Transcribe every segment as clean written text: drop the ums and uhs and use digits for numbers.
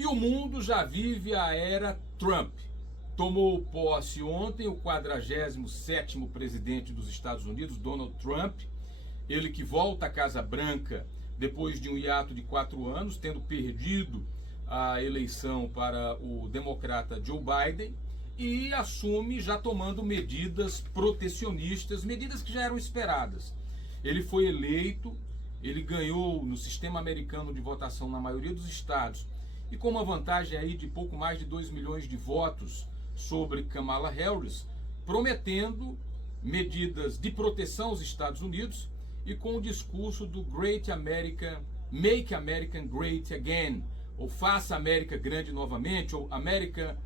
E o mundo já vive a era Trump. Tomou posse ontem o 47º presidente dos Estados Unidos, Donald Trump. Ele que volta à Casa Branca depois de um hiato de 4 anos, tendo perdido a eleição para o democrata Joe Biden, e assume já tomando medidas protecionistas, medidas que já eram esperadas. Ele foi eleito, ele ganhou no sistema americano de votação na maioria dos estados, e com uma vantagem aí de pouco mais de 2 milhões de votos sobre Kamala Harris, prometendo medidas de proteção aos Estados Unidos e com o discurso do Great America, Make America Great Again, ou Faça a América Grande novamente, ou America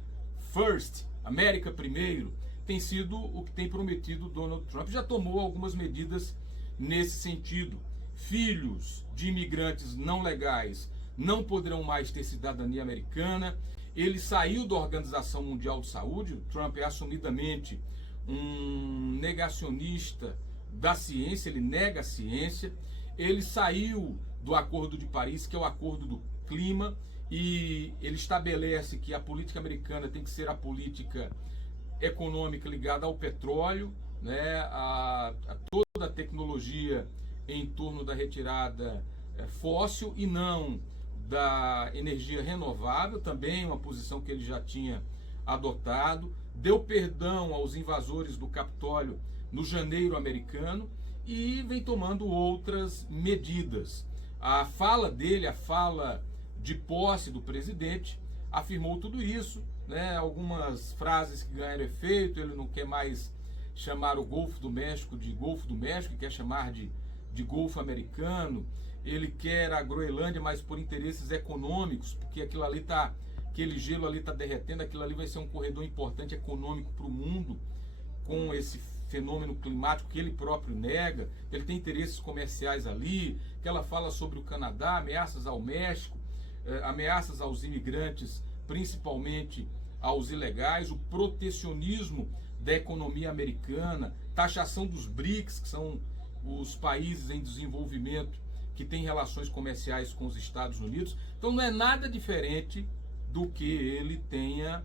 First, América Primeiro, tem sido o que tem prometido Donald Trump. Já tomou algumas medidas nesse sentido. Filhos de imigrantes não legais não poderão mais ter cidadania americana. Ele saiu da Organização Mundial de Saúde. Trump é assumidamente um negacionista da ciência, ele nega a ciência. Ele saiu do Acordo de Paris, que é o Acordo do Clima, e ele estabelece que a política americana tem que ser a política econômica ligada ao petróleo, né, a toda a tecnologia em torno da retirada fóssil e não da energia renovável, também uma posição que ele já tinha adotado. Deu perdão aos invasores do Capitólio no janeiro americano e vem tomando outras medidas. A fala dele, a fala de posse do presidente, afirmou tudo isso, né? Algumas frases que ganharam efeito. Ele não quer mais chamar o Golfo do México de Golfo do México, quer chamar de Golfo Americano. Ele quer a Groenlândia, mas por interesses econômicos, porque aquele gelo ali está derretendo, aquilo ali vai ser um corredor importante econômico para o mundo, com esse fenômeno climático que ele próprio nega. Ele tem interesses comerciais ali, que ela fala sobre o Canadá, ameaças ao México, ameaças aos imigrantes, principalmente aos ilegais, o protecionismo da economia americana, taxação dos BRICS, que são os países em desenvolvimento que têm relações comerciais com os Estados Unidos. Então não é nada diferente do que ele tenha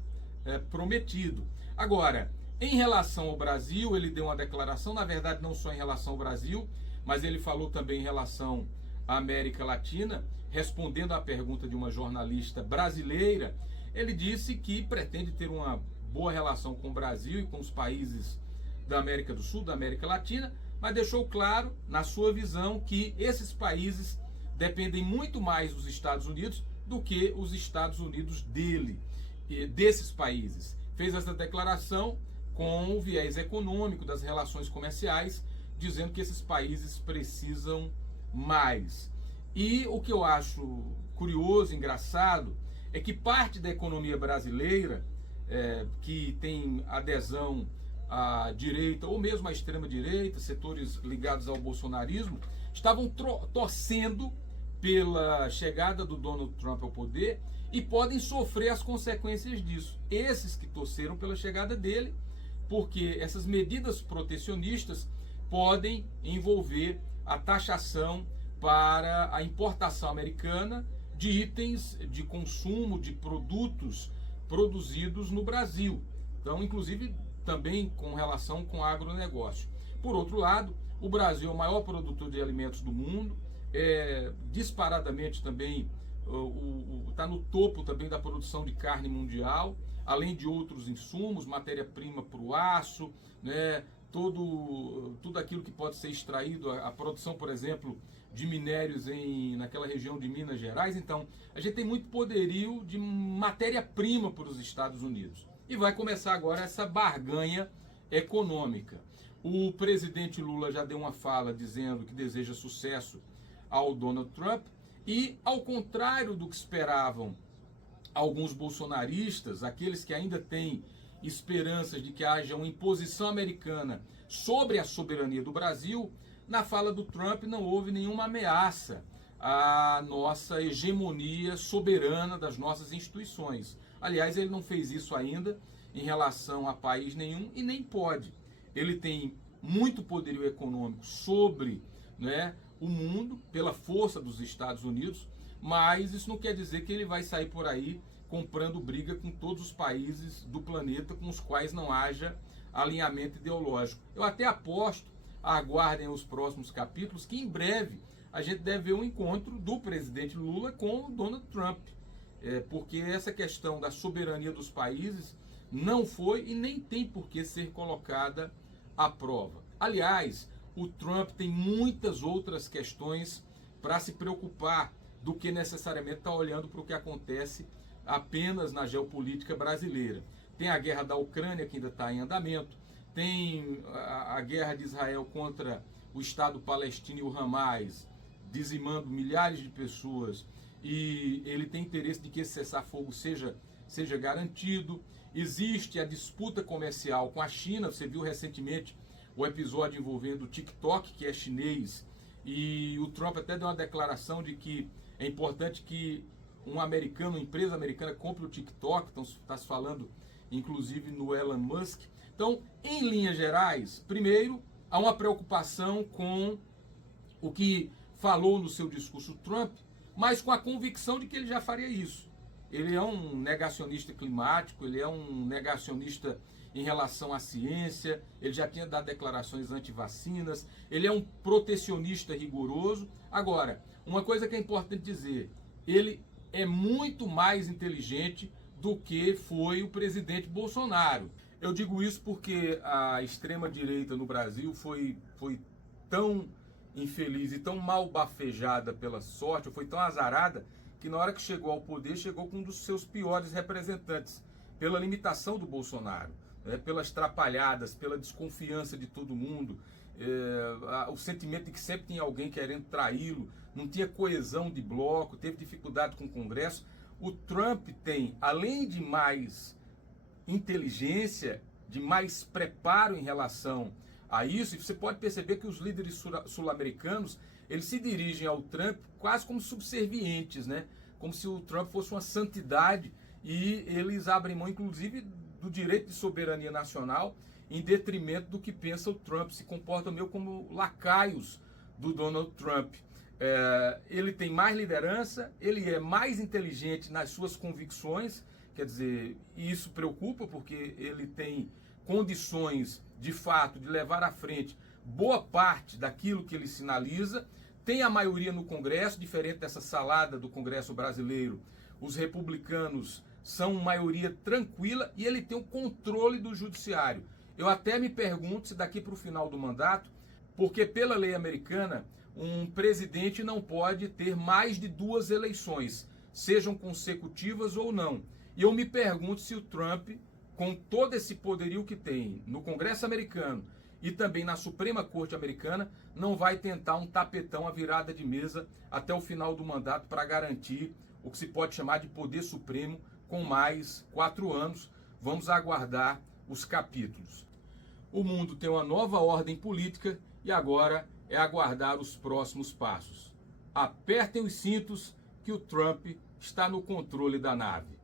prometido. Agora, em relação ao Brasil, ele deu uma declaração, na verdade não só em relação ao Brasil, mas ele falou também em relação à América Latina, respondendo à pergunta de uma jornalista brasileira. Ele disse que pretende ter uma boa relação com o Brasil e com os países da América do Sul, da América Latina, mas deixou claro, na sua visão, que esses países dependem muito mais dos Estados Unidos do que os Estados Unidos dele, desses países. Fez essa declaração com o viés econômico das relações comerciais, dizendo que esses países precisam mais. E o que eu acho curioso, engraçado, é que parte da economia brasileira, que tem adesão à direita ou mesmo à extrema-direita, setores ligados ao bolsonarismo, estavam torcendo pela chegada do Donald Trump ao poder e podem sofrer as consequências disso. Esses que torceram pela chegada dele, porque essas medidas protecionistas podem envolver a taxação para a importação americana de itens de consumo, de produtos produzidos no Brasil. Então, inclusive, também com relação com o agronegócio. Por outro lado, o Brasil é o maior produtor de alimentos do mundo, disparadamente também está no topo também da produção de carne mundial, além de outros insumos, matéria-prima para o aço, né, tudo aquilo que pode ser extraído, a produção, por exemplo, de minérios naquela região de Minas Gerais. Então, a gente tem muito poderio de matéria-prima para os Estados Unidos. E vai começar agora essa barganha econômica. O presidente Lula já deu uma fala dizendo que deseja sucesso ao Donald Trump e, ao contrário do que esperavam alguns bolsonaristas, aqueles que ainda têm esperanças de que haja uma imposição americana sobre a soberania do Brasil, na fala do Trump não houve nenhuma ameaça à nossa hegemonia soberana das nossas instituições. Aliás, ele não fez isso ainda em relação a país nenhum e nem pode. Ele tem muito poderio econômico sobre, né, o mundo, pela força dos Estados Unidos, mas isso não quer dizer que ele vai sair por aí comprando briga com todos os países do planeta com os quais não haja alinhamento ideológico. Eu até aposto, aguardem os próximos capítulos, que em breve a gente deve ver um encontro do presidente Lula com o Donald Trump, porque essa questão da soberania dos países não foi e nem tem por que ser colocada à prova. Aliás, o Trump tem muitas outras questões para se preocupar do que necessariamente estar olhando para o que acontece apenas na geopolítica brasileira. Tem a guerra da Ucrânia, que ainda está em andamento, tem a guerra de Israel contra o Estado palestino e o Hamas, dizimando milhares de pessoas, e ele tem interesse de que esse cessar-fogo seja garantido. Existe a disputa comercial com a China. Você viu recentemente o episódio envolvendo o TikTok, que é chinês, e o Trump até deu uma declaração de que é importante que uma empresa americana compre o TikTok. Então está se falando inclusive no Elon Musk. Então, em linhas gerais, primeiro, há uma preocupação com o que falou no seu discurso Trump, mas com a convicção de que ele já faria isso. Ele é um negacionista climático, ele é um negacionista em relação à ciência, ele já tinha dado declarações anti-vacinas, ele é um protecionista rigoroso. Agora, uma coisa que é importante dizer, ele é muito mais inteligente do que foi o presidente Bolsonaro. Eu digo isso porque a extrema-direita no Brasil foi tão infeliz e tão mal bafejada pela sorte, ou foi tão azarada, que na hora que chegou ao poder, chegou com um dos seus piores representantes, pela limitação do Bolsonaro, pelas trapalhadas, pela desconfiança de todo mundo, o sentimento de que sempre tinha alguém querendo traí-lo, não tinha coesão de bloco, teve dificuldade com o Congresso. O Trump tem, além de mais inteligência, de mais preparo em relação a isso, e você pode perceber que os líderes sul-americanos, eles se dirigem ao Trump quase como subservientes, né? Como se o Trump fosse uma santidade, e eles abrem mão, inclusive, do direito de soberania nacional, em detrimento do que pensa o Trump, se comportam meio como lacaios do Donald Trump. Ele tem mais liderança, ele é mais inteligente nas suas convicções, quer dizer, e isso preocupa porque ele tem condições, de fato, de levar à frente boa parte daquilo que ele sinaliza. Tem a maioria no Congresso, diferente dessa salada do Congresso brasileiro. Os republicanos são maioria tranquila e ele tem o controle do judiciário. Eu até me pergunto se daqui para o final do mandato, porque pela lei americana, um presidente não pode ter mais de 2 eleições, sejam consecutivas ou não. E eu me pergunto se o Trump, com todo esse poderio que tem no Congresso americano e também na Suprema Corte americana, não vai tentar um tapetão, a virada de mesa até o final do mandato para garantir o que se pode chamar de poder supremo com mais 4 anos. Vamos aguardar os capítulos. O mundo tem uma nova ordem política e agora é aguardar os próximos passos. Apertem os cintos que o Trump está no controle da nave.